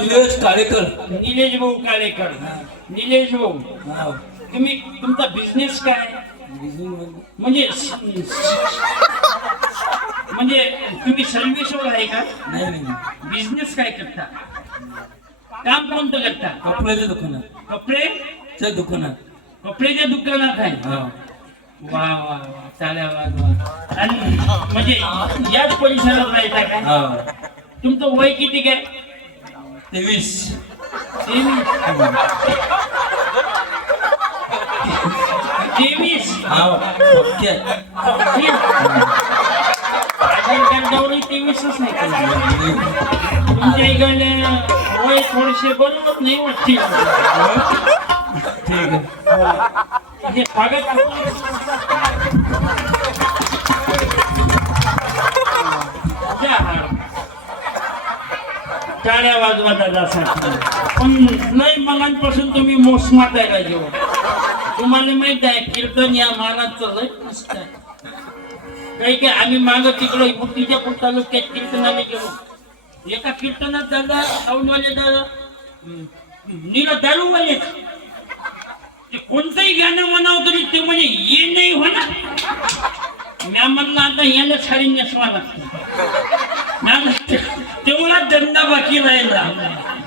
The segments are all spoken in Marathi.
निलेश काळेकर. निलेश भाऊ काळेकर. निलेश भाऊ, तुम्ही तुमचा बिझनेस काय? म्हणजे म्हणजे तुम्ही सर्वेश्वर आहे का? नाही, बिझनेस काय करता? काम कोणतं करता? कपड्याच्या दुकानात. कपडेच्या दुकानात. कपड्याच्या दुकानात आहे. वा वा वा, चाल्या वा. आणि म्हणजे याच परिसरात राहता काय? तुमचं वय किती काय? 23. 23. गौरी 23च नाही का? तुमच्या इकडे वय थोडेसे बरोबर नाही वाटते. ठीक आहे. स्वागत. टाळ्या वाजवा दादासाठी. पण नाही मनांपासून तुम्ही मोसमात आहे का जेव्हा? तुम्हाला माहित आहे कीर्तन या मानाचं लय मस्त आहे. काही आम्ही मागं तिकडं विजापूर तालुक्यात कीर्तनाला गेलो. एका कीर्तनात दादा साऊंडवाले दादा नीला दारूवाले ते कोणतंही गाणं म्हणावं तरी ते म्हणजे ये नाही होणार. म्या म्हणलं आता याला साडी नेसवा लागते. तेवढा धंदा बाकी राहिला.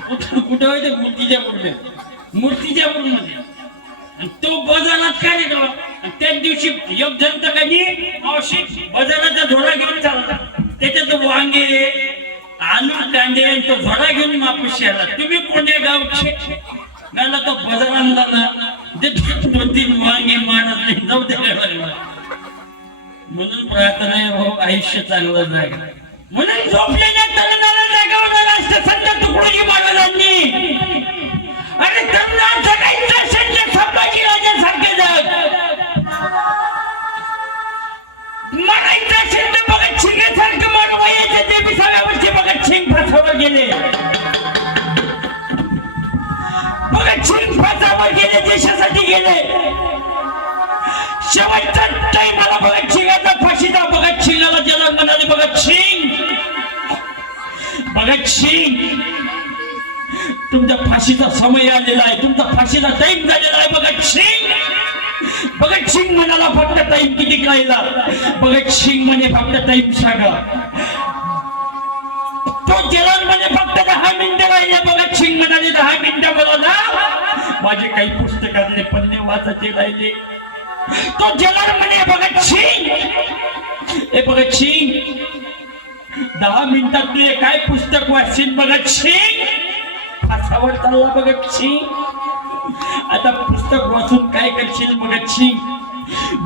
कुठं होते? मूर्तिजापूर मध्ये. तो बाजारात काय निघाला. त्याच दिवशी एक जण तर काही मावशी बाजाराचा झोडा घेऊन चालला. त्याच्यात वांगे आलू कांदे तो झोडा घेऊन मापुशी आला. तुम्ही कोणत्या गावचे? मला तो बाजार आणला ना. ते 2-3 वांगे मानत नाही. जाऊ द्यायला म्हणून प्रार्थना आहे भाऊ, आयुष्य चांगलं जाईल म्हणून झोपलेल्या तरुणाला जागवणार असतं संत तुकडोजी महाराजांनी. आणि तरुणांचं काही संत संभाजी राजासारखे जग म्हणायचं असेल तर भगत सिंगासारखं म्हणून वयाच्या 23व्या वर्षी भगत सिंग फासावर गेले. भगत सिंग फासावर गेले, देशासाठी गेले. शेवटचा टाइमाला भगत सिंगाचा फाशीचा भगत सिंगाला जन्म म्हणाले. भगत सिंग तुमच्या फाशीचा समय आलेला आहे. तुमचा फाशीचा टाइम झालेला आहे. भगत सिंग म्हणाला फक्त टाइम किती राहिला? भगत सिंग म्हणे फक्त टाइम सांगा. तो जलाल म्हणे फक्त 10 मिनिटं राहिले. भगत सिंग म्हणाले 10 मिनिटं बोला. माझे काही पुस्तकातले पन्ने वाचायचे राहिले. तो जलाल म्हणे भगत सिंग 10 मिनिटात तू काय पुस्तक वाचशील? भगत सिंग फासावर चालला. भगत सिंग आता पुस्तक वाचून काय करशील?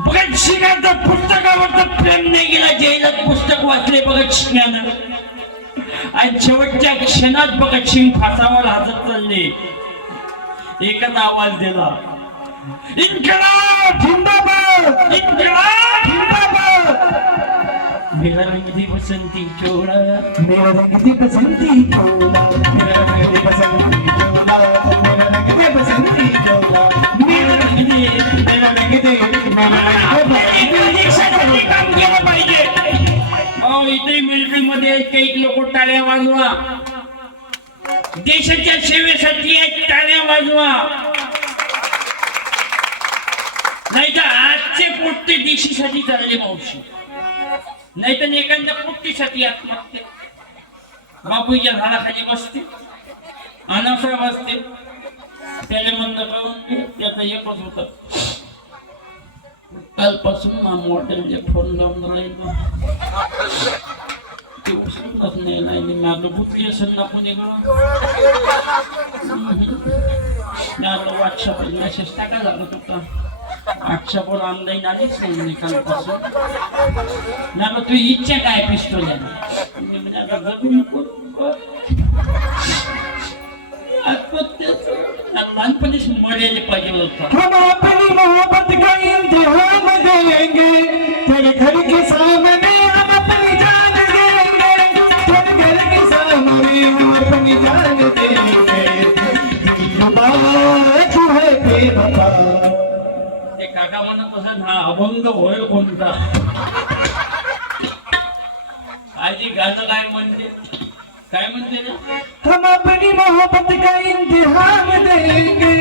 भगत सिंगाचं पुस्तकावरचं प्रेम नाही गेला. जेला पुस्तक वाचले भगत सिंगानं आणि शेवटच्या क्षणात भगत सिंग फासावर हातत चालले. एकच आवाज दिला, इन्कलाब जिंदाबाद, इन्कलाब जिंदाबाद. मेरा रंग दी बसंती चोला, मेरा रंग दी बसंती चोला, मेरा रंग दी बसंती चोला, मेरा रंग दी बसंती चोला, मेरा रंग दी, मेरा रंग दी, मेरा रंग दी. देशासाठी काम केलं पाहिजे. इथे मिलिटरीमध्ये काही लोक टाळ्या वाजवा. देशाच्या सेवेसाठी टाळ्या वाजवा. नाही तर आजचे पोट्टे देशासाठी चालले मावशी. नाही तर एखाद्या पोट्टीसाठी आत्महत्या. बापूच्या झाडाखाली बसते, अनासाहेब असते, त्याला मंद करून त्याचं एकच होत. कालपासून मोठ्याने फोन लावून राहील ते उचलूनच नाही. मी माझं बुद्धी असेल ना पुणे व्हॉट्सअप मेसेज टाका लागत होता. व्हॉट्सअपवर ऑनलाईन आलीच नाही कालपासून. मला तू इच्छा काय पिस्तोल म्हणजे आता जगू नको. लहानपणीच मर्यादे पाहिजे होतं. काका म्हणत असं हा अभंग होय कोणता. आजी गाणं काय म्हणते? काय म्हणते रे? हम अपनी मोहब्बत का इम्तिहान देंगे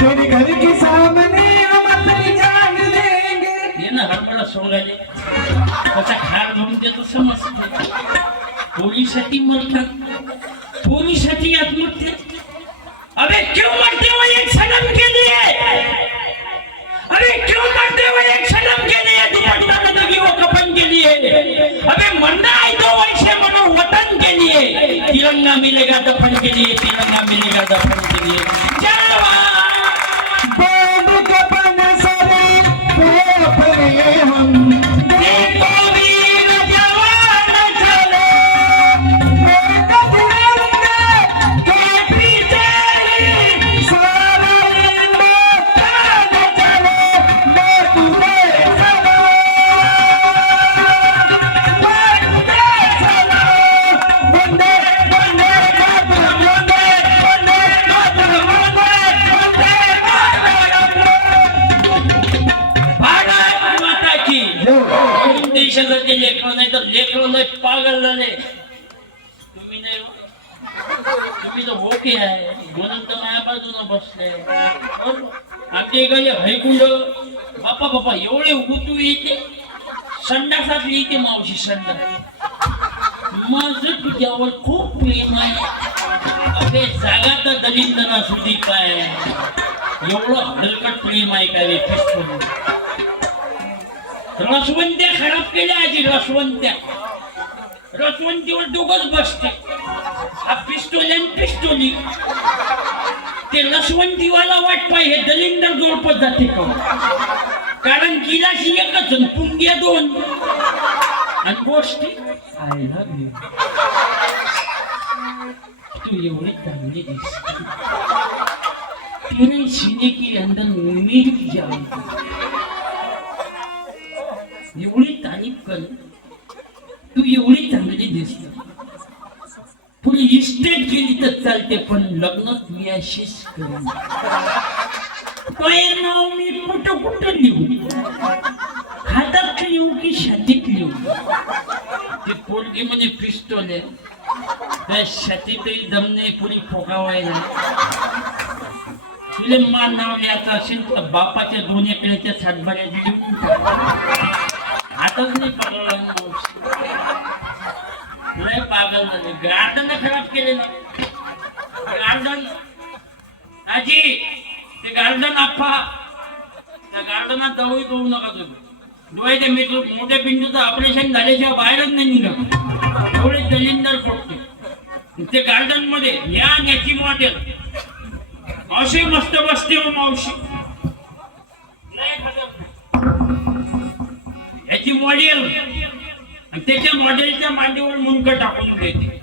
तेरे घर के सामने हम अपनी जान देंगे. ये ना हरमळा सोंगाले त्याचा खार धरून देतो समजते. पोलीसाठी मरतात, पोलीसाठी आत्महत्या. अबे क्यों मरते हो एक सनम के लिए? अबे क्यों मरते हो एक सनम के लिए? दुपट्टा न लगी वो कफन के लिए. अबे मरना है तो वैसे मरो वतन के लिए. तिरंगा मिलेगा दफन के लिए, तिरंगा मिलेगा दफन के लिए. जवान बांध कपन सरे पे हम देखो वीर जवान चले, एक तिरंगे के पीछे ही सारा हिंदुस्तान चले. मैं तुझे सलाम, मैं तुझे सलाम. वंदे वंदे मातरम, वंदे वंदे मातरम, वंदे वंदे मातरम. भारत माता की दोन देशाचं ते लेकरं नाही तर लेकरं लय पागल झाले. तुम्ही नाही हो. तुम्ही तर ओके आहे म्हणून तर माझ्या बाजूला बसले. आपल्या इकडे हैकुंड बापा बापा एवढे उतू येते. संडासातली येते मावशी संडास. माझं तुझ्यावर खूप प्रेम आहे. अबे जागा तर दलिंदना सुधी काय एवढं हलकट प्रेम आहे का रे पिस्तूल. रसवंत्या खराब केल्या आजी. रसवंतीवर दोघच बसते. हा पिस्तोल आणि पिस्तोली. ते रसवंतीवाला वाट पाहिजे दलिंदर जोडपत जाते का? कारण गिलाशी एकच आणि पुंग्या दोन. आणि गोष्टी आय लव्ह यू. तू एवढी चांगली दिसते. तेरे सीने के अंदर मेरी जान. एवढी तारीफ कर. तू एवढी चांगली दिसते. थोडी इस्टेट केली तर चालते पण लग्न मी अशीच करेन. काय नाव मी कुठं कुठं लिहू? हातात लिहू की छातीत लिहू? ती पोरगी म्हणजे पिस्तोल आहे. त्या छातीतही दम नाही पुरी फोकावायला. तुले मान नाव लिहायचं असेल तर बापाच्या 2 एकराच्या सातबाऱ्या लिहून आताच नाही पडला. लय पागल झाले. गार्डन खराब केले ना. गार्डन आजी ते गार्डन आप्पा त्या गार्डनात जाऊ जाऊ नका तुम्ही. डोळ्याच्या मेंदू मोठ्या पिंडूचं ऑपरेशन झाल्याशिवाय बाहेरच नाही निघत. एवढे दलिंदर पडते ते गार्डन मध्ये. या याची मॉडेल असे मस्त बसते हो मावशी. याची मॉडेल त्याच्या मॉडेलच्या मांडीवर मुंक टाकून देते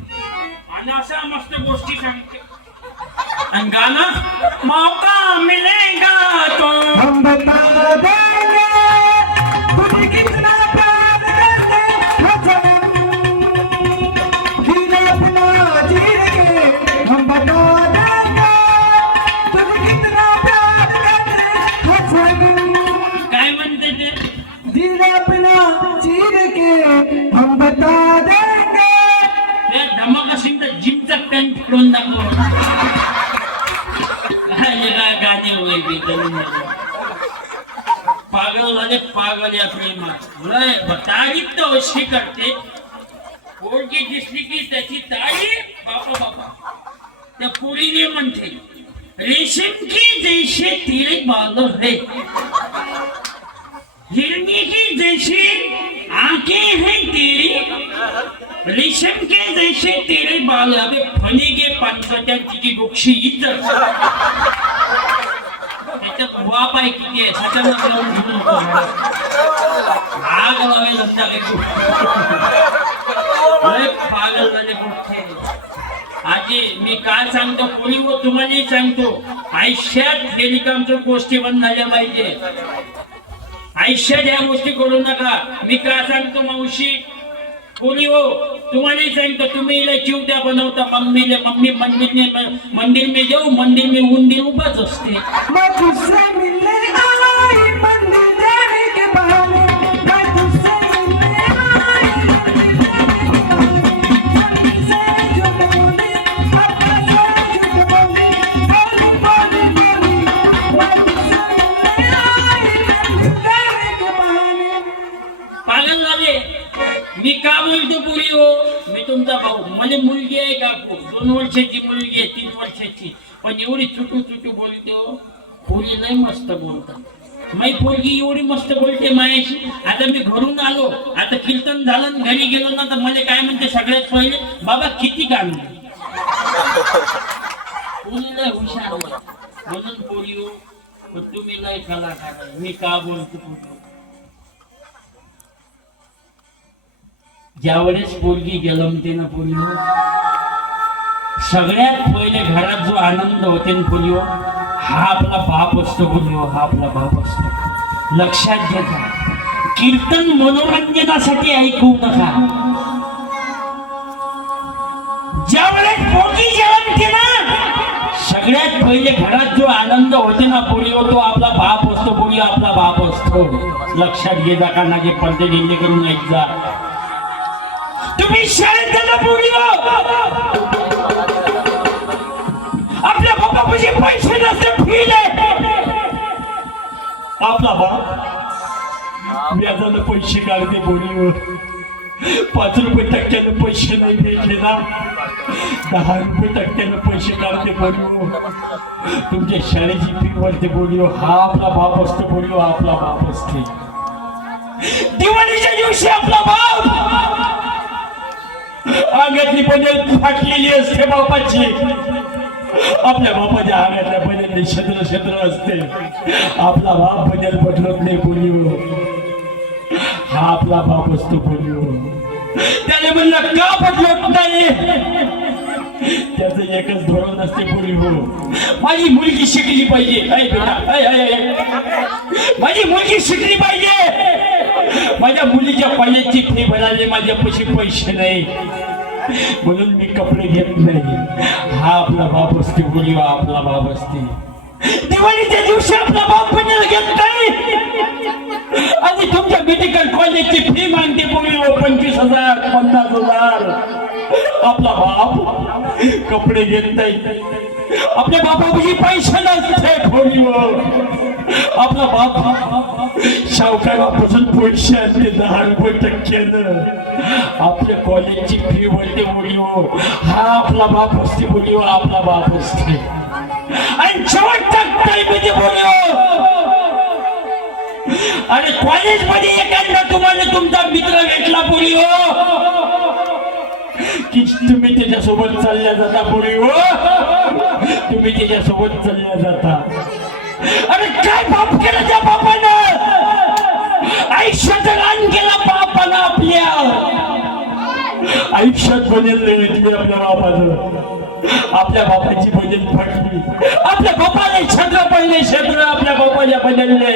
आणि अशा मस्त गोष्टी सांगते. आणि गाणं मौका मिलेगा तो हम बता देंगे तुझे कितना प्यार करते हैं सनम. दिल अपना चीर के हम बता देंगे तुझे कितना प्यार करते हैं सनम. काय म्हणते ते? दिल अपना चीर के हम बता देंगे. त्या धमक असेल तर जिमचा पॅन्ट फिरून दाखव. काय गाणे वगैरे पागल झाले. पागल या प्रेमात तारीफ तर अशी करते. पोरगी दिसली की त्याची तारीफ बापा बापा. त्या पोरीने म्हणते रेशम की जैसे तेरे बाल है, हिरनी की जैसे आंखें हैं तेरी, रेशम के जैसे तेरे बाल. अबे फणीगे पानसट्यांची गोक्षी इज्जत. त्याच्यात बाप आहे किती आहे त्याच्यावर लावून घेऊ नको. आग लावेल पागल झाले मोठे. आजी मी काय सांगतो कोणी व तुम्हालाही सांगतो आयुष्यात हे रिकामच्या गोष्टी बंद झाल्या पाहिजे. आयुष्यात ह्या गोष्टी करू नका. मी काय सांगतो मावशी कोणी हो तुम्हालाही सांगतो तुम्ही हिला चिवट्या बनवता. मम्मीला मम्मी मंदिर में जाऊ मंदिर में उंदीर उभाच असते. मैं तुझसे मिलने आई मंदिर जाने के बहाने. मैं तुझसे मिलने आई मंदिर जाने के बहाने. काकू 2 वर्षाची मुलगी आहे 3 वर्षाची पण एवढी चुटू चुटू बोलते हो पोरी लय मस्त बोलतात माई पोरगी एवढी मस्त बोलते मायाशी आता मी घरून आलो आता कीर्तन झालं आणि घरी गेलो ना तर मला काय म्हणते सगळ्यात पहिले बाबा किती काढले पोरी लय हुशार आहे. म्हणून पोरी हो तुम्ही लय कलाकार आहे. मी का बोलतो पोरी ज्यावेळेस पोरगी जन्मते ना पोरी सगळ्यात पहिले घरात जो आनंद होते ना पोरी हा आपला बाप असतो पोरी हा आपला बाप असतो लक्षात घ्या कीर्तन मनोरंजनासाठी ऐकू नका ज्यावेळेस पोरगी जन्मते ना सगळ्यात पहिले घरात जो आनंद होते ना पोरी तो आपला बाप असतो पोरी आपला बाप असतो लक्षात घे जा कानाचे पडदे ढिल्ले करून ऐकजा तुम्ही शाळेत गेला पोरी आपल्या बापापाशी पैसे नसते फील आपला बाप व्याजानं पैसे काढते पोरीवर 5 रुपये टक्क्यानं पैसे नाही भेटले ना 10 रुपये टक्क्यानं पैसे काढते पोरीवर तुमच्या शाळेची फी भरते पोरीवर हा आपला बाप असतो पोरीवर आपला बाप असते दिवाळीच्या दिवशी आपला बाप अंगातली बदल फाटलेली असते बापाची आपल्या बापाच्या अंगातल्या बदलले छत्र छत्र असते आपला बाप बदल बदलत नाही पोरीवर हा आपला बाप असतो पोरीवर त्याने म्हणलं का बदलत नाही त्याचं एकच धोरण असते पोरीवर माझी मुलगी शिकली पाहिजे ऐ बेटा ऐ माझी मुलगी शिकली पाहिजे माझ्या मुलीच्या कॉलेजची फी भरायला माझ्यापाशी पैसे नाही म्हणून मी कपडे घेत नाही हा आपला बाप असते बोली आपला बाप असते दिवाळीच्या दिवशी आपला बाप पण घेत नाही आणि तुमच्या मेडिकल कॉलेजची फी मागते बोली 25,000 50,000 आपला बाप कपडे घेत नाही आपल्या बापापाशी पैसे नसते बोलीवर आपला बाप सावकारापासून पैसे आणते 10 रुपये टक्क्यानं आपल्या कॉलेजची फी भरते बोलीवर हा आपला बाप असते बोलीवर आपला बाप असते आणि शेवटच्या टाईममध्ये बोलीवर आणि कॉलेजमध्ये एखादा तुम्हाला तुमचा मित्र भेटला बोलीवर की तुम्ही त्याच्यासोबत चालल्या जाता बोलीवर तुम्ही त्याच्यासोबत चालल्या जाता अरे काय पाप केलं त्या बापानं आयुष्यात रान केला बापानं आपल्या आयुष्यात बदल घेतली आपल्या बापाचं आपल्या बापाची बदल फाटली आपल्या बापाने छत्र पडले छत्र आपल्या बापाच्या बदलले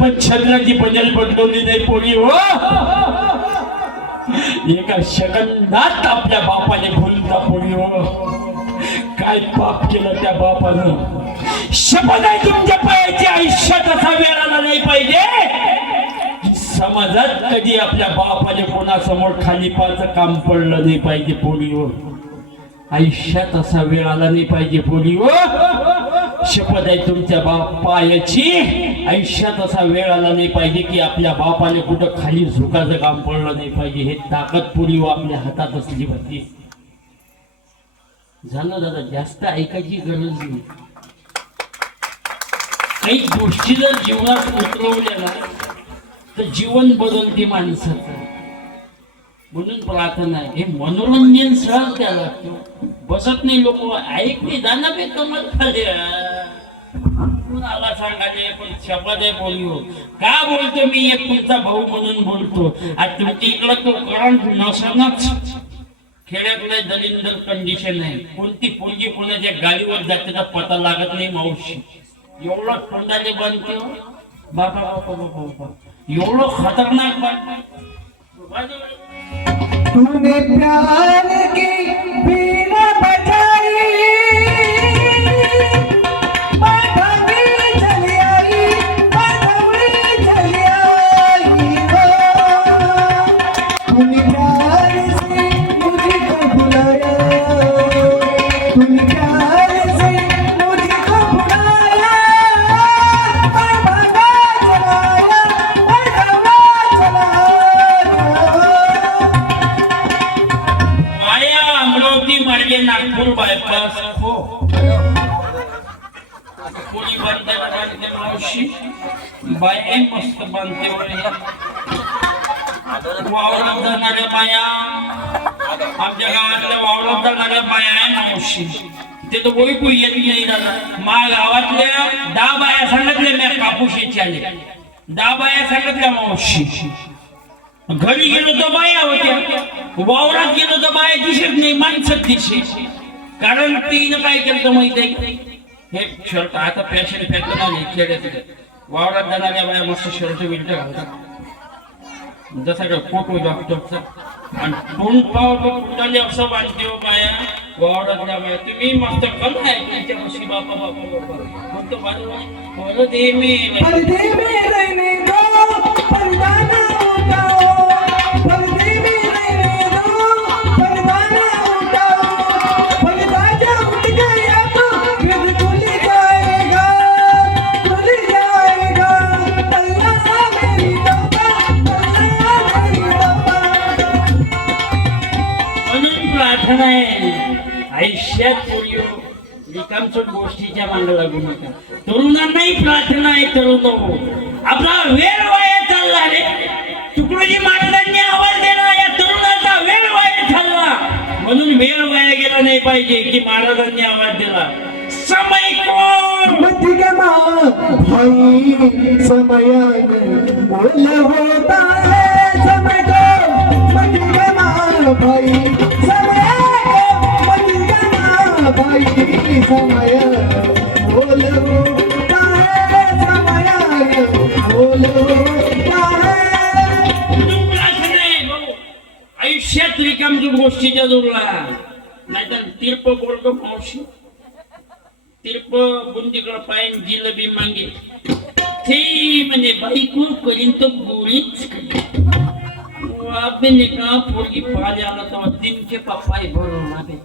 पण छत्राची बदल बदलवली नाही पोरी हो एका सेकंदात आपल्या बापाने भूलता पोरी हो काय पाप केलं त्या बापानं शपथ आहे तुमच्या पायाची आयुष्यात असा वेळ आला नाही पाहिजे समाजात कधी आपल्या बापाने कोणासमोर खाली पाचं काम पडलं नाही पाहिजे पोरीवर आयुष्यात असा वेळ आला नाही पाहिजे पोरीवर शपथ आहे तुमच्या पायाची आयुष्यात असा वेळ आला नाही पाहिजे की आपल्या बापाने कुठं खाली झुकाचं काम पडलं नाही पाहिजे हे ताकद पोरीवर आपल्या हातात असली पाहिजे झालं दादा जास्त ऐकायची गरज नाही काही गोष्टी जर जीवनात उतरवल्या ना तर जीवन बदलते माणसाचं म्हणून प्रार्थना आहे हे मनोरंजन सहज द्यायला लागतो बसत नाही लोक ऐक नाही जाणार पे कमत खाली कुणाला सांगायचे पण शपथ आहे बोललो का बोलतो मी एक तुमचा भाऊ म्हणून बोलतो आज तुमच्या इकडं तो करंट नसणच खेड्याकडे दलिंदर कंडिशन आहे कोणती पोरगी कोणाच्या गाडीवर जाते पता लागत नाही मावशी एवढं तोंडाने बनतो बाबा बाबा बाबा एवढं खतरनाक तूने प्यार की बीना बजाई बाधावी चली आई हो तूने प्यार से मुझको बुलाया तूने प्यार से मुझको बुलाया बाधा चलाया माया अमरावती मार्गे नागपूर बायपास हो कोणी बांधते मावशी बाय मस्त बांधते वावरात जाणाऱ्या बाया आमच्या गावातल्या वावरात जाणाऱ्या बाया आहे मावशी ते तर ओळखू येत नाही दादा मा गावातल्या 10 बाया सांगितल्या मी कापूशीचे आले 10 बाया सांगितल्या मावशी घरी गेलो तर बाया होत्या वावरात गेलो तर बाया दिसत नाही माणसं दिसत कारण तिनं काय केलं माहित आहे हे शर्ट आता फॅशन फॅशन आली खेड्यात वावरात जाणाऱ्या बाया मस्त शर्ट बिल्ट घालतात जसा का फोटो डॉक्टरचा आणि दोन पाव कुंडाले असं बांधते हो बाया वावरातल्या बाया तुम्ही मस्त कल आहे तुमच्या मशी बापा बापा बापा फक्त बाजूला दे मी पर्दे में रहने दो पर्दा ना उठाओ पर्दे में रहने दो पर्दा ना उठाओ पर्दा जब उठ गया तो फिर खुल जाएगा अल्लाह मेरी तौबा अल्लाह मेरी तौबा म्हणून प्रार्थना आहे आयुष्यात रिकामचोट गोष्टीच्या मागे लागू नका तरुणांनाही प्रार्थना आहे तरुण आपला वेळ वाया चालला रे तुकडोजी महाराजांनी आवाज दिला या तरुणाचा वेळ वाया चालला म्हणून वेळ वाया गेला नाही पाहिजे की महाराजांनी आवाज दिला समय कोण मध्यमा भाई समय बोल होता है समय को मध्यमा भाई समय को मध्यमा भाई समय बोल होता है समय बोल होता है म्हणून प्रार्थना आहे भाऊ. आयुष्यात रिकामचोट गोष्टीच्या जोडला नाहीतर तीर्प बोलतो मावशी तिरप बुंदीकडं पायन जिलबी मागे ते म्हणजे बाईकू करीन तो गोळीच आपने कहा पोरगी पाले आला तो दिन के पप्पाई भरो मागे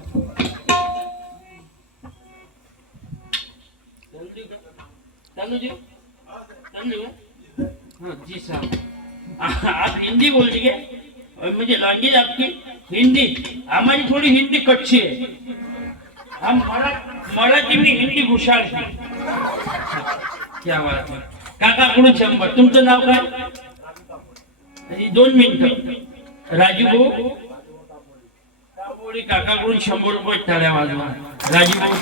हाँ जी साहब आप हिंदी बोल रही है मुझे लैंग्वेज आपकी हिंदी हमारी थोड़ी हिंदी कच्ची है हम मराठी में हिंदी घुसाळ क्या बात है काका कडून 100 तुमचं नाव काय 2 मिनिट राजू भाऊ सापोडी काका कडून 100 रुपये टाळ्या वाजवा राजू भाऊ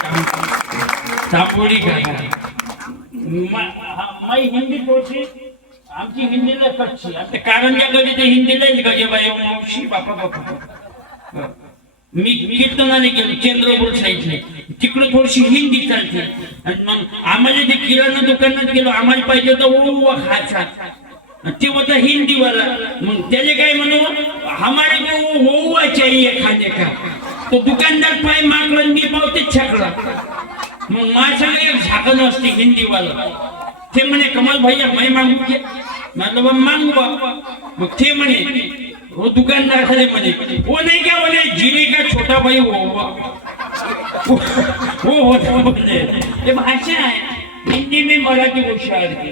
सापोडी काका मैं हिंदी थोडी आमची हिंदीला कच्ची आता कारंजाकडे ते हिंदीलाच गजेबाई मावशी बापा बापा मी कीर्तनाने गेलो चंद्रपूर साईडने तिकडे थोडीशी हिंदी चालते आणि मग आम्हाला ते किराणा दुकानात गेलो आम्हाला पाहिजे होता ओवा खायचा ते होता हिंदी वाला मग त्याने काय म्हणू हमारे को ओवा चाहिए खाने का तो दुकानदार पाय मागला मी पावते छाकला मग माझ्याकडे एक झाकण असते हिंदी वाला ते म्हणे कमल भैया मैं मांगू के मतलब मांगू मग ते म्हणे वो दुकानदार खड़े मने वो नहीं क्या बोले जीरे का छोटा भाई वो होता बोले ये भाषा है हिंदी में मराठी होशियार थी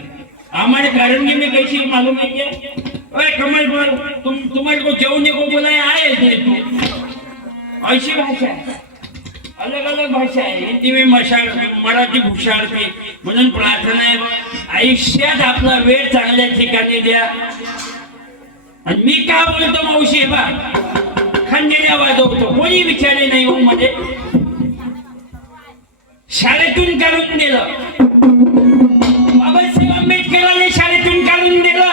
हमारे कारंगी में कैसी मालूम है क्या अरे कमल बोल तुम्हारे को जौने को बोला आए थे तू ऐसी भाषा है अलग अलग भाषा आहे हिंदी में मराठी हुशार थी म्हणून प्रार्थना आहे आयुष्यात आपला वेळ चांगल्या ठिकाणी द्या आणि मी का बोलतो मावशी बा खंडेल्या वाजवतो कोणी विचारले नाही हो मध्ये शाळेतून काढून दिलं बाबासाहेब आंबेडकरांनी शाळेतून काढून दिलं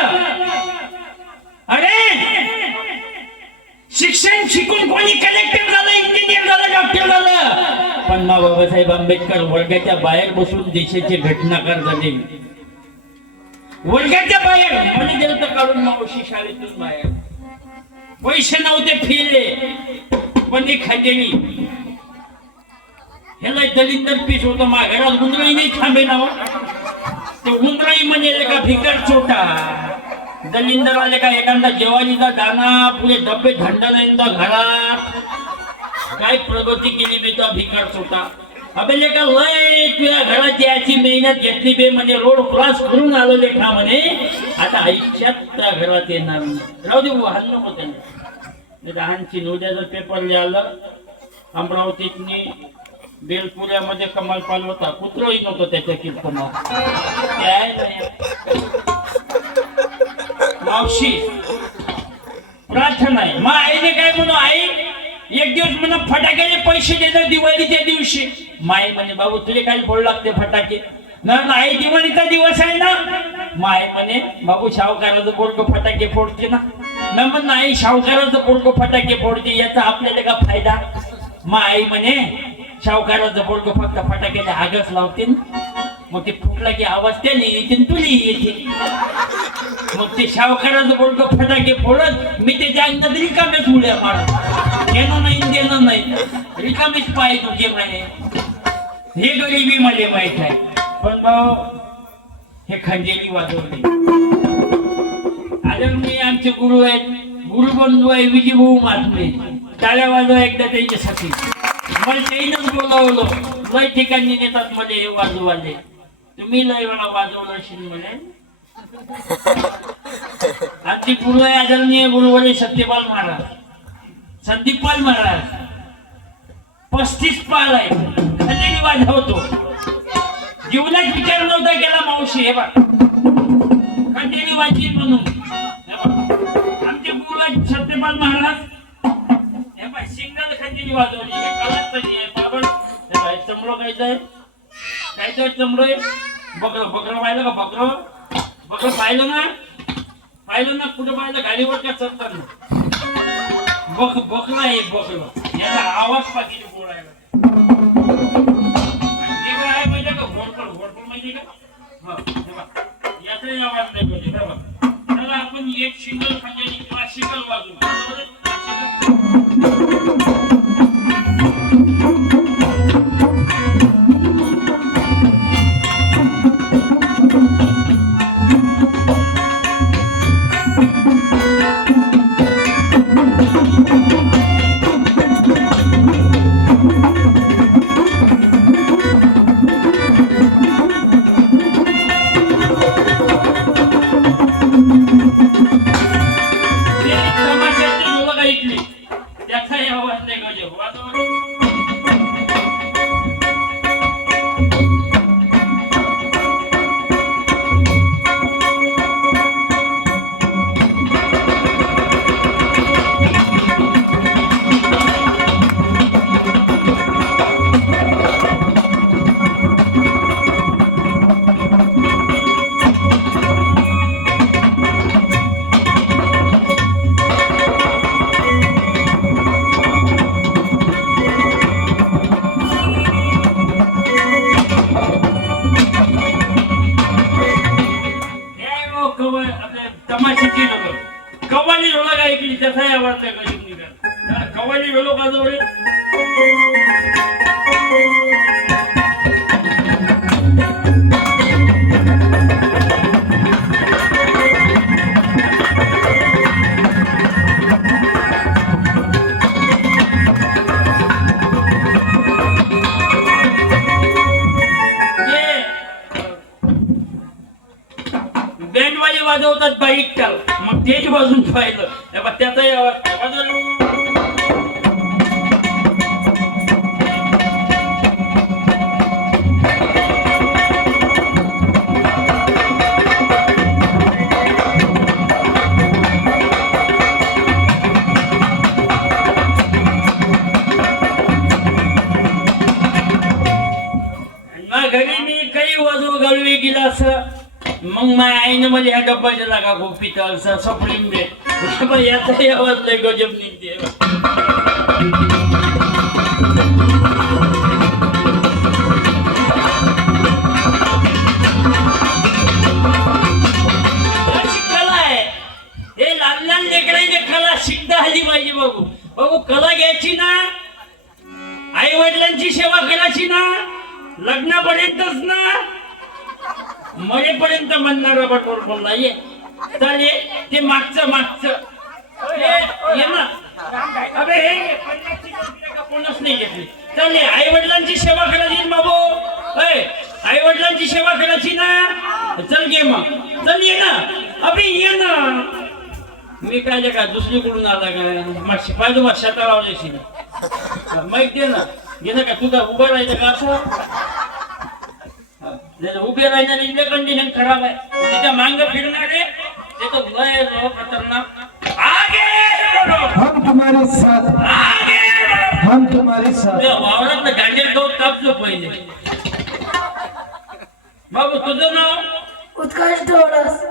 अरे शिक्षण शिकून कोणी कलेक्टर झालं इंजिनियर झालं डॉक्टर झालं पण बाबासाहेब आंबेडकर वर्गाच्या बाहेर बसून देशाचे घटनाकार झाले वर्गाच्या बाहेर म्हणजे गेलं तर काढून मावशी शाळेतून बाहेर पैसे नव्हते फिरले पण ते खातेनी ह्याला दलिंदर पीस होतं माघारात गुंदराई नाही थांबे ना ते गुंदराई म्हणजे का भिकार छोटा दलिंदर वाले का एखादा जेवारीचा दाना पुढे डब्बे थंड नाही घरात काय प्रगती केली बे तो भिकार छोटा अबे लेका लय तुझ्या घरात याची मेहनत घेतली बे म्हणजे रोड क्रॉस करून आलो लेखा म्हणे आता आयुष्यात त्या घरात येणार नाही राहू दे वाहन नको त्यांना लहानची नोद्याचं पेपर लिहालं अमरावतीतनी बेलपुऱ्यामध्ये कमाल पाल होता, कुत्रही नव्हतं त्याच्या कीर्तनात. काय नाही. मावशी प्रार्थना आहे. मग आईने काय म्हणू, आई एक दिवस म्हणा फटाक्याचे पैसे देतात दिवाळीच्या दिवशी. माई म्हणे बाबू तुला काय फोड लागते फटाके ना, आई दिवाळीचा दिवस आहे ना. माय म्हणे बाबू शाहूकाराचं पोरग फटाके फोडते ना. मग नाही शाहूकाराचं पोरग फटाके फोडते याचा आपल्याला का फायदा. मग आई म्हणे शाहूकाराचं पोरग फक्त फटाक्याला आगच लावते ना, मग ते फुटला की आवाज त्याने येते तुली येते. मग ते शाहूकाराचं पोरग फटाके फोडत मी त्याच्या अंगात रिकाम्याच उड्या मारत. देणं नाही रिकामीच पाय तुझे म्हणे. हे गरिबी मला माहित आहे. पण भाऊ हे खंजेरी वाजवली. आदरणीय आमचे गुरु आहेत, गुरुबंधू आहे विजयभाऊ महात्मे. टाळ्या वाजवा एकदा त्यांच्यासाठी. मला त्याईनच बोलावलं. लय ठिकाणी नेतात मला हे वाजवाले. तुम्ही लय वेळा वाजवलं असेल म्हणे. आमची गुरु आहे आदरणीय गुरुवाले सत्यपाल महाराज, संदीपाल महाराज. 35 पाल आहे. खंजेरी वाजवतो. जीवनात विचार नव्हता केला मावशी. हे बघ खंडेरी वाची म्हणून आमचे गुरु सत्यपाल महाराज. हे बघ सिंगल खंडेरी वाजवली. कलाच तरी आहे बाबा. हे बघ चमडो कायचं आहे, कायचं चमडो आहे. बकरं पाहिलं का? बकरं पाहिलं ना कुठं पाहिलं? गाडीवर का चढताना बकरं आहे. बकरं याचा आवाज पाहिजे बोलायला. आपण एक सिंगल खंडेरी क्लासिकल वाजू. तमाशाची लोक कव्वाली लोक ऐकली त्याचा आवडतं गरीब निघाल. कव्वाली लोक जवळ बँडवाले वाजवतात बाईक चाल. मग तेच वाजून पाहिलं त्याचाही आवाज वाजवलं. घरी मी काही वाजव घालवी गेला असं. मग माझ्या आईने मध्ये ह्या डब्बाच्या लागा खूप पितळ सप्रीम दे. याचाही आवाज लय गजब निघते. कला आहे हे. लहान लहान लेकरांची कला शिकता आली पाहिजे. बाबू कला घ्यायची ना, आई वडिलांची सेवा करायची ना, लग्नापर्यंतच ना, मरेपर्यंत म्हणणारा बरोबर बोलला. ये चालेल ते मागचं ये ना. अबे हे कोणच नाही घेतली. चालेल आई वडिलांची सेवा करायची बाबू. आई वडिलांची सेवा करायची ना. चल घे मग. चल ये ना. अबे ये ना. मी काय का दुसरीकडून आला काय? मग शिपाई शेता लावल्याशी ना. माहिती आहे ना गेलं का तुझा उभं राहायचं का असं उभे राहिल्याने इथे कंडिशन खराब आहे तिच्या मांग फिरणार आहे ते तर लय खतरनाक आगे बढ़ो, हम तुम्हारे साथ आगे बढ़ो. हम तुम्हारे साथ त्या वावरात गांडील गवत कापलो पहिले बाबू तुझं नाव उत्कर्ष डोळस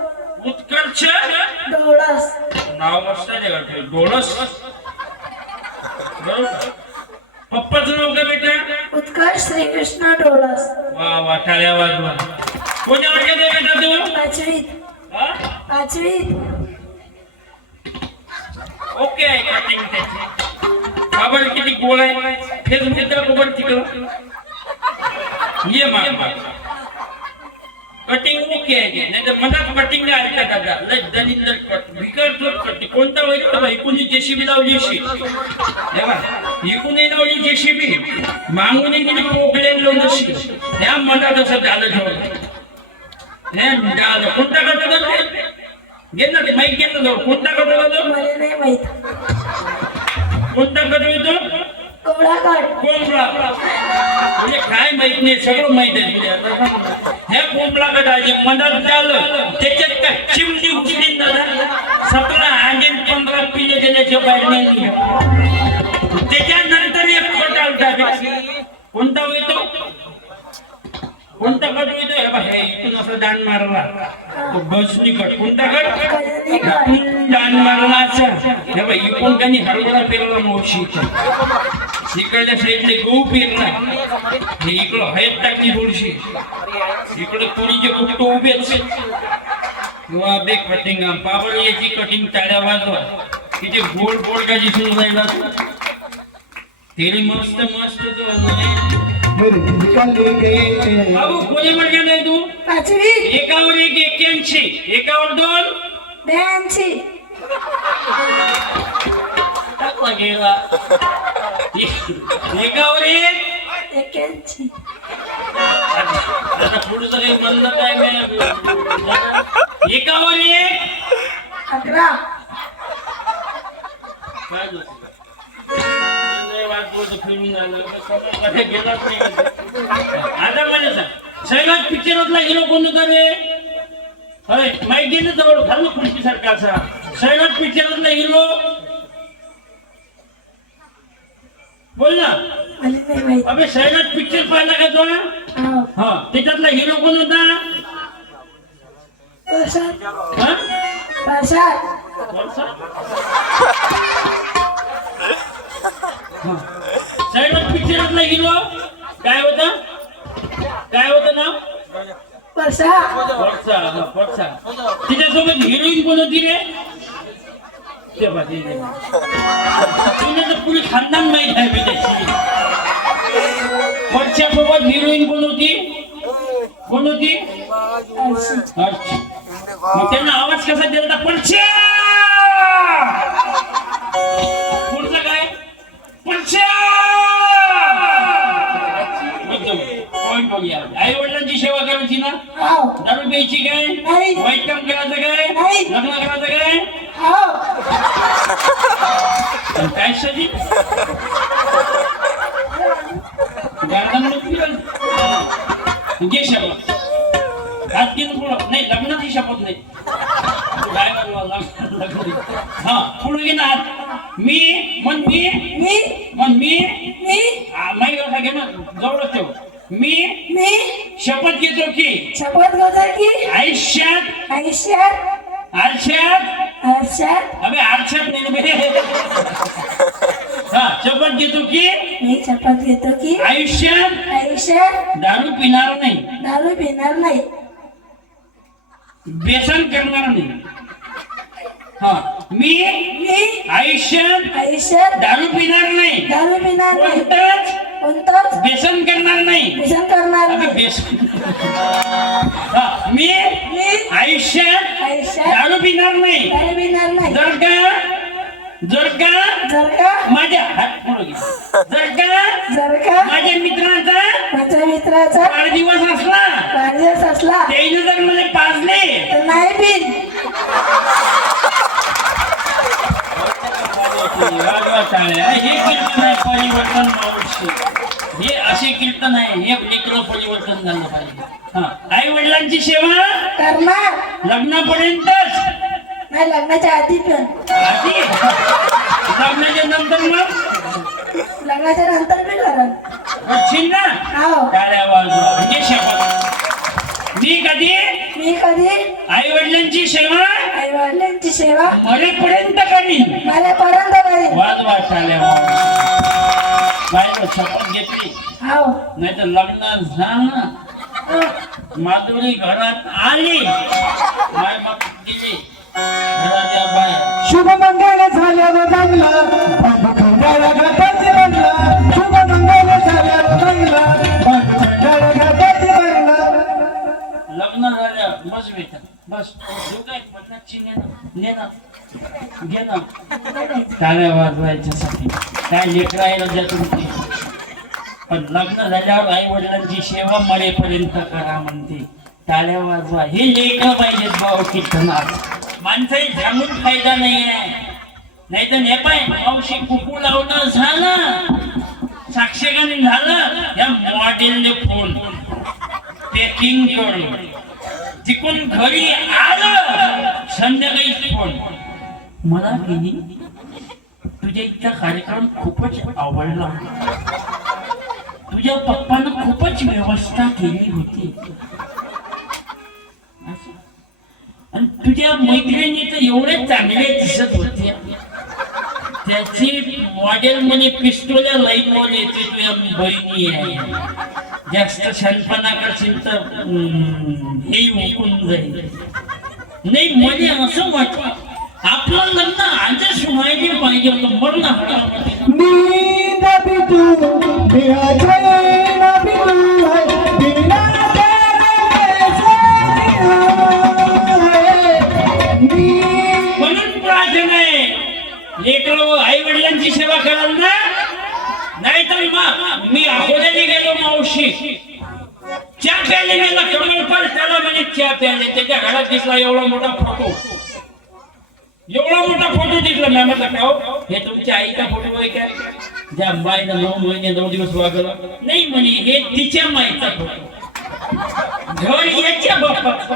उत्कर्ष डोळस नाव मस्त आहे वाटतं डोळस बरोबर पप्पाचं नाव काय बेटा उत्कर्ष श्रीकृष्ण डोळस वा वा टाळ्या वाजवा कोण्या वर्गात आहे बेटा तू पाचवीत हा? पाचवीत ओके आहे कटिंग त्याची बाबा किती गोळ आहे फेसबुक बघ तिकडं ये मा कटिंग ओके आहे नाही तर मनात कटिंग आहे का दादा लय दलिंदर कट भिकार कट कोणता वाईट बाबा इकून जेसीबी लावली तेव्हा इकूनही लावली जेसीबी मागून गेली पोकळे लोणशी त्या मनात असं झालं ठेवलं कोणता कट घे ना ते माहीत घेतलं जाऊ कोणता कट होतो मला नाही माहित कोणता कट येतो कोंबडा काढ कोंबडा म्हणजे काय माहित नाही सगळं माहित आहे तुला ह्या कोंबडा कटाची मनात झालं त्याच्यात काय चिमणी उचली दादा 17 आणि 15 पिले गेल्याच्या बाहेर नाही त्याच्यानंतर एक कट आलता कोणता येतो कोणता कट येतो हे बघ इथून असं दान मारला तो बसनी कट कोणता कट दान मारला हे बघ इकडून काही हरभरा पेरला मोशी इकडल्या साईडले गहू पेरला हे इकडं हळद टाकली थोडीशी इकडे तुरीचे कुठं उभेच किंवा बे कटिंग पापड याची कटिंग टाळ्या वाजवा तिथे गोड गोड का दिसून जायला तेरी मस्त मस्त तो मेरे निकल गए बाबू कोणी वर्गात आहे तू पाचवीत एकावर एक 81 एकावर 2 82 टाकला गेला एकावर एक 81 आता पुढचं काही म्हणलं काय मी एकावर एक 11 काय झालं? नाही वाटलं तर फिरून झालं कधी गेलाच नाही कधी. आता मला सांग सैराट पिक्चरातला हिरो कोण होता रे अरे माहिती गेलं जवळ घाल ना खुर्ची सरकारचा सैराट पिक्चरातला हिरो बोल ना मला नाही माहित अबे सैराट पिक्चर पाहिला का तो हो हा त्याच्यातला हिरो कोण होता प्रसाद हा प्रसाद सैराट पिक्चरातला हिरो काय होता नाव प्रसाद पटसा तिच्यासोबत हिरोईन कोण होती रे ते तुला तर पुरी खानदान माहित आहे मी त्याची पटशासोबत हिरोईन कोण होती अच्छा मग त्यांना आवाज कसा दिला पडशा पुढचं काय पडशा आई वडिलांची सेवा करायची ना हो दारू प्यायची काय नाही. वाईट काम करायचं काय नाही. लग्न करायचं काय हो पण काय सजी गार्डन घे शपथ हात घेऊन पुढं नाही लग्नाची शपथ नाही काय हा पुढे घे ना हात मी माई घे ना जवळ ठेव मी शपथ घेतो की शपथ घेतो की आयुष्यात आरशात अबे आरशात नाही हा शपथ घेतो की मी शपथ घेतो की आयुष्यात दारू पिणार नाही दारू पिणार नाही व्यसन करणार नाही हा मी आयुष्यात दारू पिणार नाही कोणतंच व्यसन करणार नाही व्यसन करणार अबे नाही व्यसन हा मी आयुष्यात दारू पिणार नाही दारू पिणार नाही जर का माझ्या हात पुढे घे. जर का माझ्या माझ्या मित्राचा वाढदिवस असला वाढदिवस असला त्याने जर मला पाजले तर नाही पिन वाजवा टाळ्या. हे कीर्तन आहे परिवर्तन मावशी. हे असे कीर्तन आहे, हे लेकरं परिवर्तन झालं पाहिजे. हा, आई वडिलांची सेवा करणार लग्नापर्यंतच. नाही लग्नाच्या आधी पण आधी लग्नाच्या नंतर मग लग्नाच्या नंतर बी करा बसशील ना. हो टाळ्या वाजवा म्हणजे शपथ. मी कधी मी कधी आई वडिलांची सेवा आई वडिलांची सेवा मरेपर्यंत करीन. मला पर्यंत करीन. वाजवा टाळ्या बायको शपथ घेतली. हो नाही तर लग्न झालं, हो. माधुरी घरात आली, माय बाप गेली घराच्या बाहेर. शुभमंगल झाल्यावर जमलं खंडाळा घाटाचे बनला. शुभमंगल झाल्यावर जमलं खंडाळा घाटाचे बनला. लग्न झालं बस बेटा बस. जो काय पटनाची घे ना. टाळ्या वाजवायच्यासाठी काय लेकरं आहे रजा तुमची. पण लग्न झाल्यावर आई वडिलांची सेवा मरेपर्यंत करा म्हणते. टाळ्या वाजवा. हे लेकरं पाहिजेत भाऊ कीर्तनात. माणसाही झामून फायदा नाही आहे. नाही तर नेपाय मावशी कुकू लावणं झालं, साक्षीगाने झालं, या मॉडेलने फोन पॅकिंग करून तिकून घरी आलं संध्याकाळी फोन. मला की नाही तुझ्या इथला कार्यक्रम खूपच आवडला. तुझ्या पप्पानं खूपच व्यवस्था केली होती. असं. आणि तुझ्या मैत्रिणी तर एवढे चांगले दिसत होते. त्याची मॉडेल मध्ये पिस्तोल्या लाईन वर येते. तुझ्या बहिणी आहे. जास्त शानपणा करशील तर हे उकून जाईल. नाही म्हणजे असं वाटतं आपलं लग्न आजच व्हायला पाहिजे होतं. मरण नींद भी तू मेरा चैन भी तू है बिना तेरे सोनिया है. म्हणून प्रार्थना आहे लेकरं आई वडिलांची सेवा कराल ना. नाहीतर मग मी अकोल्याने गेलो मावशी चहा प्यायला गेला. कमलपाल त्याला म्हणे चहा प्यायला. त्याच्या घरात दिसला एवढा मोठा फोटो. एवढा मोठा फोटो दिसला. मी म्हटलं का हो हे तुमच्या आईचा फोटो आहे काय. ज्या बाईनं 9 महिने 9 दिवस वागला. नाही म्हणे हे तिच्या माईचा फोटो. घर याच्या बापाचा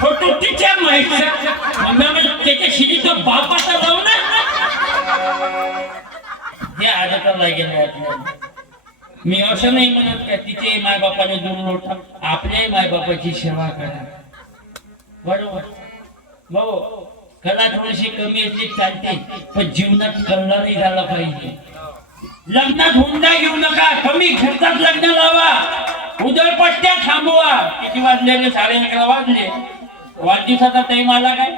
फोटो तिच्या माईचा. त्याच्या शिरीचा बापाचा लाव ना. हे आदताला गेले. मी असं नाही म्हणत का तिचे मायबापाने दूर लोटा. आपल्याही मायबापाची सेवा करा. बरोबर भाऊ. कला थोडीशी कमी असली चालते पण जीवनात कल्ला नाही झाला पाहिजे. लग्नात हुंडा घेऊ नका. कमी खर्चात लग्न लावा. उदरपट्ट्या थांबवा. किती वाजलेले 11:30 वाजले. वाढदिवसाचा टाइम आला काय.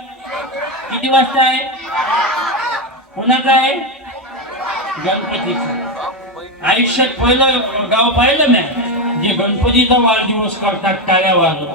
किती वाजता आहे. कोणाचा आहे. गणपतीचा. आयुष्यात पहिलं गाव पाहिलं मी जे गणपतीचा वाढदिवस करतात. टाळ्या वाजवा.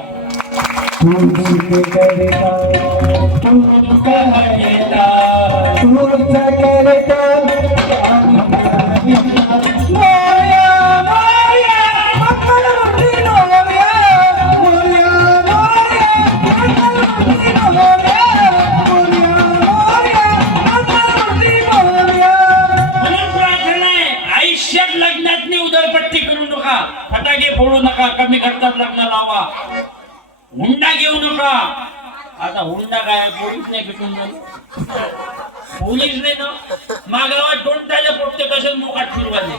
आयुष्यात लग्नात नाही उदरपट्टी करू नका. फटाके फोडू नका. कमी खर्चात लग्न लावा. हुंडा घेऊ नका. आता हुंडा काय पोलीस नाही भेटून जाईल. पोलीस नाही ना मागावात दोन टाळ्या पोटते कशात मोकाट फिरवाले.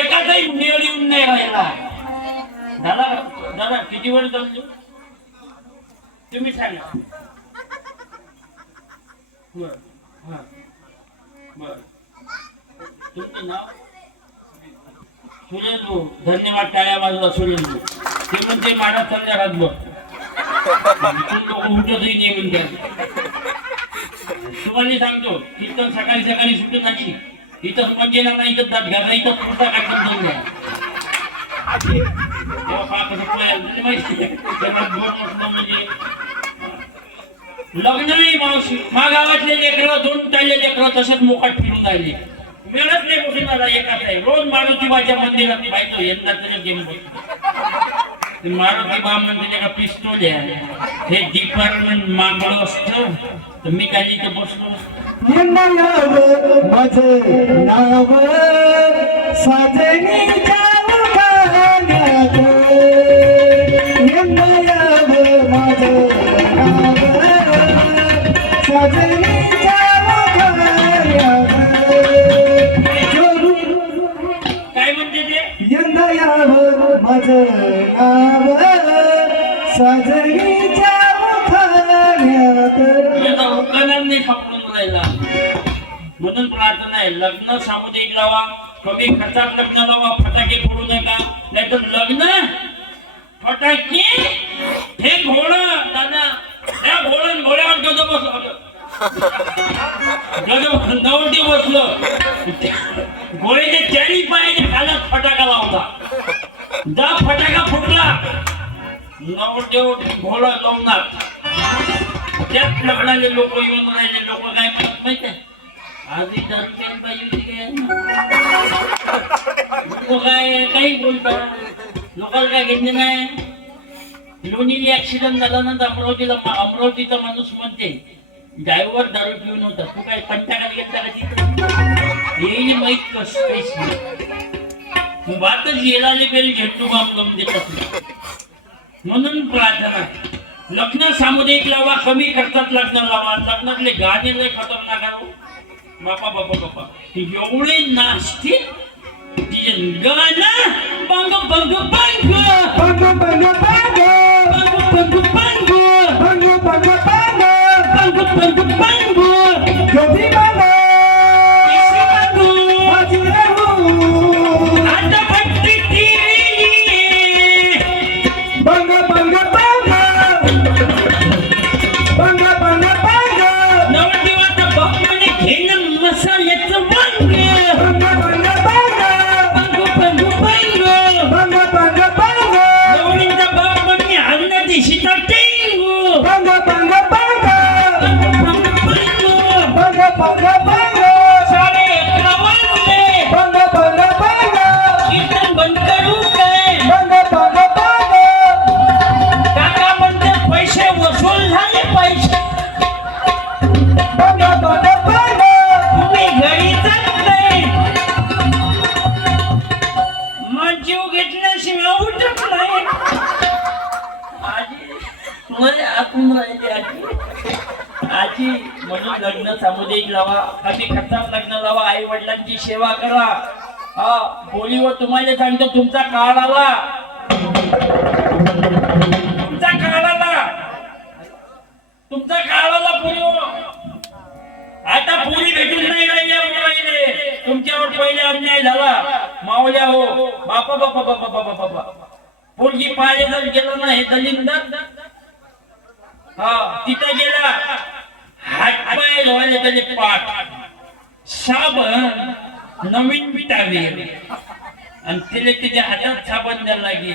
एकाचाही मेळ येऊन नाही राहिला. दादा दादा किती वेळ चालतो तुम्ही सांगा. बर हा बर. तुमचं नाव. सुरेश भाऊ. धन्यवाद. टाळ्या वाजवा सुरेश भाऊ. ते म्हणते माडा चालल्या रातभर. उठतही नाही म्हणतात. तुम्हाला सांगतो कीर्तन सकाळी सकाळी सुटत नाही. इथं म्हणजे ना इथं दाट घाला. इथं पुढचा काढतात जाऊन द्या. तेव्हा पाच माहिती म्हणजे लग्न नाही मावशी. मा गावातले लेकरं 2 टाळले लेकरं तसंच मोकाट फिरून राहिले. मिळत नाही बसून आला एकाच आहे. रोज मारुतीबाच्या मंदिरात पाहिजे. यंदा तरी गेम मारुती बा म्हणते का पिस्तोल आहे. हे डिपार्टमेंट मागलं असतं तर मी काही इथं बसलो. यंदा यावं माझं नाव साजणीच्या गाण्यात यंदा यावं माझं नाव साजणीच्या गाण्यात काय म्हणते ते यंदा यावं माझं नाव साजणीच्या गाण्यात याचा उकानार नाही सापडून राहिला. म्हणून प्रार्थना आहे, लग्न सामुदायिक लावा, कमी खर्चात लग्न लावा, फटाके फोडू नका. नाहीतर लग्न फटाके हे घोडं दादा, त्या घोड्यावर गजब बसलं, नवटी बसलं, घोड्याचे चारी पायाच्या खालात फटाका लावता, जा फटाका फुटला नवरदेव घोडा लावणार. त्यात लग्नाले लोक येऊन राहिले. लोक काय म्हणत माहिती आहे, आधी दारू प्यायला पाहिजे होती काय, लोक काय काही बोलतात, लोकांना काय घेतले नाही. लोणीला ऍक्सिडेंट झाला ना तर अमरावतीचा माणूस म्हणते ड्रायव्हर दारू पिऊन होता, तू काय कंटाळा घेतला का तिथे येईल माहीत कस काहीच नाही. बातच येलाले बेल घेतो बाम लावून देतात. म्हणून प्रार्थना, लग्न सामुदायिक लावा, कमी खर्चात लग्न लावा. लग्नातले गाणे लय खतरनाक आहे. बापा बापा बापा एवढे नाचते तिचे गाणं बंग बंग बंग बंग बंग बंग बंग बंग बंग बंग बंग बंग बंग बंग बंग कधी मला माझी रहू आता भक्ती बंग बंग बंग बंग बंग बंग नवदेवाचा बाप म्हणे घेणं मसाल्याचं बंग बंग बंग बंग बंग बंग बंग बंग बंग बंग नवरीचा बाप म्हणे अन्न दिशीचा टेंगू बंग बंग बंग बंग बंग बंग बंग बंग 11:30 वाजले. बंग बंग बंग कीर्तन बंद करू काय? बंग बंग बंग काका म्हणते पैसे वसूल झाले पैसे. बंग बंग बंग तुम्ही घरी जात नाही. मग जीव घेतल्याशिवाय उठत नाही. आजी लय आतून राहिली आजी. म्हणून लग्न सामुदायिक लावा, कमी खर्चात लग्न लावा, आई वडिलांची सेवा करा. हा बोलीवर तुम्हाला सांगतो, तुमचा काळ आला, तुमचा काळ आला, तुमचा काळ आला पोरीवर. आता पोरी भेटून नाही राहिल्या राहिले. तुमच्यावर पहिले अन्याय झाला मावल्या हो. बापा बापा बापा बापा बापा पोरगी पाहिले जर गेलं ना हे दलिंदर, हा तिथं गेला हातपाय धुवायला त्याचे पाठ साबण नवीन पिटावे आणि तिला त्याच्या हातात साबण द्यायला लागे,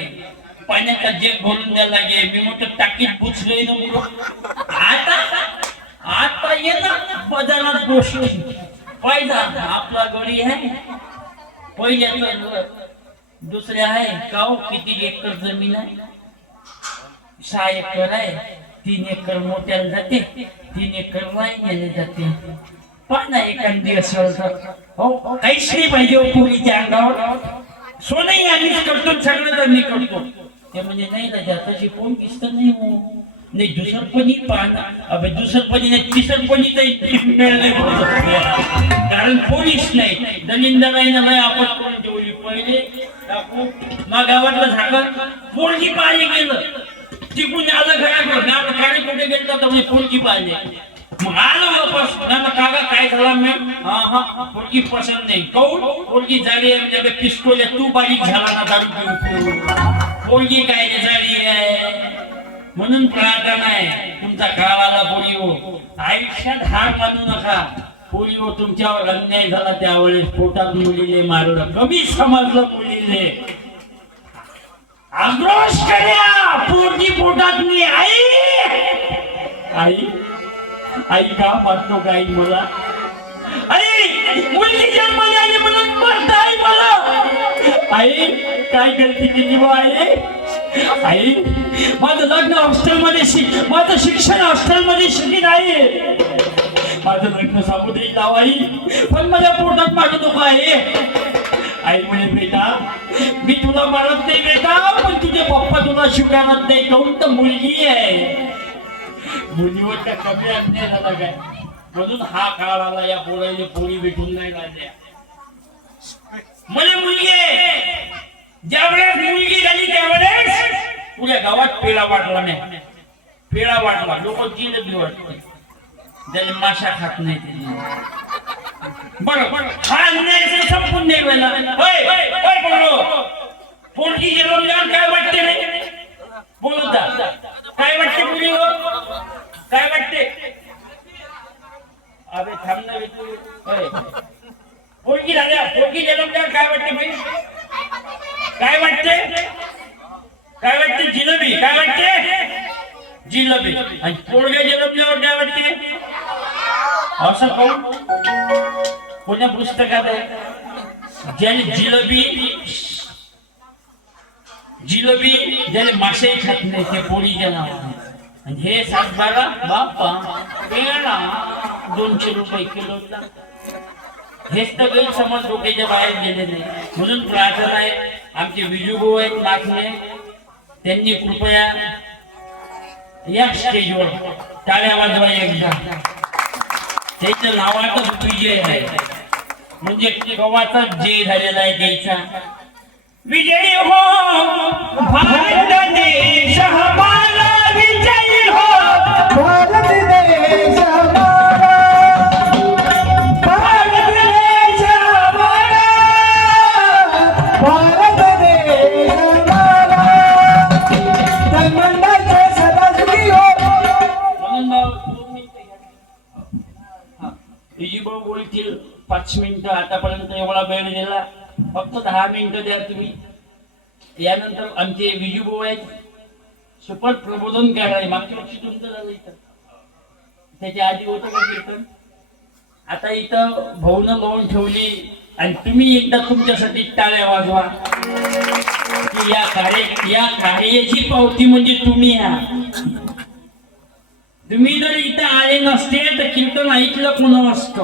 पाण्याचा जग भरून द्यायला लागे. मी मोठं टाकीत बुचलोय ना मुलं. आता ये ना बाजारात गोष्ट पाहिजा आपला गडी आहे पहिल्या दुसऱ्या आहे काव. किती एकर जमीन आहे? 6 एकर आहे. 3 एकर मोत्याला जाते, 3 एकर वाईन्याला जाते. पण एखादी असं हो काहीच नाही पाहिजे हो पोरीच्या अंगावर. सोनही आम्हीच करतो, सगळं तर मी करतो. ते म्हणजे नाही राजा तशी कोण किस्त नाही हो. नाही दुसरपणी पाहणं, अबे दुसरपणी नाही तिसरपणी मिळाले. कारण पोलीस नाही दलिंदर आहे ना. आपण करून ठेवली पहिले टाकू मग गावातलं झाकण पोरगी पाहिजे गेलं तिकून आलं घराकडं गाडी कुठे गेलं तर पोरगी पाहिजे. मग आलं वापस ना काका काय झाला मॅम, हा पोरगी पसंत नाही. कौन पोरगी जाडी आहे म्हणजे पिस्तोल तू बारीक झाला ना दारू पिऊन. पोरगी काय जाडी आहे. म्हणून प्रार्थना आहे, तुमचा काळ आला पोरी हो. आयुष्यात हार मानू नका. पोरी हो तुमच्यावर अन्याय झाला त्यावेळेस पोटात मुलीले मारलं, कमी समजलं मुलीले. आक्रोश करूया पोरगी पोटात मी आई आई आई का मारतो काय मला. आई मुलगी जन्माला आली म्हणून मारताय मला. आई काय करते किती आई. आई माझं लग्न हॉस्टेलमध्ये माझं शिक्षण हॉस्टेलमध्ये शिकत आहे. माझं लग्न सांगू दे जावाई, पण माझ्या पोटात माझं दुःख आहे. आई म्हणे बेटा मी तुला मारत नाही बेटा, पण तुझे पप्पा तुला स्वीकारत नाही. काऊन तर मुलगी आहे. मुलीवर काय कमी अन्याय झाला काय? म्हणून हा काळ आला या पोराने पोरी भेटून नाही राहिल्या. मला मुलगी आहे. ज्यावेळेस मुलगी झाली त्यावेळेस पुऱ्या गावात पेढा वाटला नाही. पेढा वाटला, लोक जिलेबी वाटते. त्याने माशा खात नाही ते. बरोबर हा अन्याय संपून नाही गेला. होय होय बोलो पोरगी जन्मल्यावर काय वाटते रे? बोलत जा. काय वाटते मुलीवर? काय वाटते? अबे थांब ना रे तू. होय पोरगी झाल्या, पोरगी जन्मल्यावर काय वाटते बाई? काय वाटते? काय वाटते? जिलेबी. काय वाटते? जिलेबी. आणि पोरग्या जन्मल्यावर काय वाटते? असं काऊन? कोण्या पुस्तकात आहे? ज्याने जिलेबी ज्याने मासे खात नाही ते पोळीच्या नावाने. आणि हे 7-12 बाप्पा पेढा 200 रुपये किलोचा. हेच तर गैरसमज डोक्याच्या बाहेर गेले नाही. म्हणून प्रार्थना आहे आमचे विजूभाऊ आहेत नाचले, त्यांनी कृपया या स्टेजवर टाळ्या वाजवा एकदा. त्याच्या नावातच विजय आहे, म्हणजे गव्हाचा जय झालेला आहे त्याचा. विजय हो भारत देश हमारा, विजय हो भारत देश हमारा, भारत देश हमारा, भारत देश हमारा, धर्मांधाचे सदा सुखी हो. विजयभाऊ बोलतील 5 मिनिटं. आतापर्यंत एवढा वेळ दिला, फक्त 10 मिनिटं द्या तुम्ही. यानंतर आमचे विजूभाऊ आहेत, सुपर प्रबोधन करायला. मागच्या वर्षी तुमचं झालं इथं, त्याच्या आधी होतं का कीर्तन? आता इथं भाऊनं लावून ठेवली आणि तुम्ही एकदा तुमच्यासाठी टाळ्या वाजवा की या कार्याची पावती म्हणजे तुम्ही या. तुम्ही जर इथं आले नसते तर कीर्तन ऐकलं कोण असतं.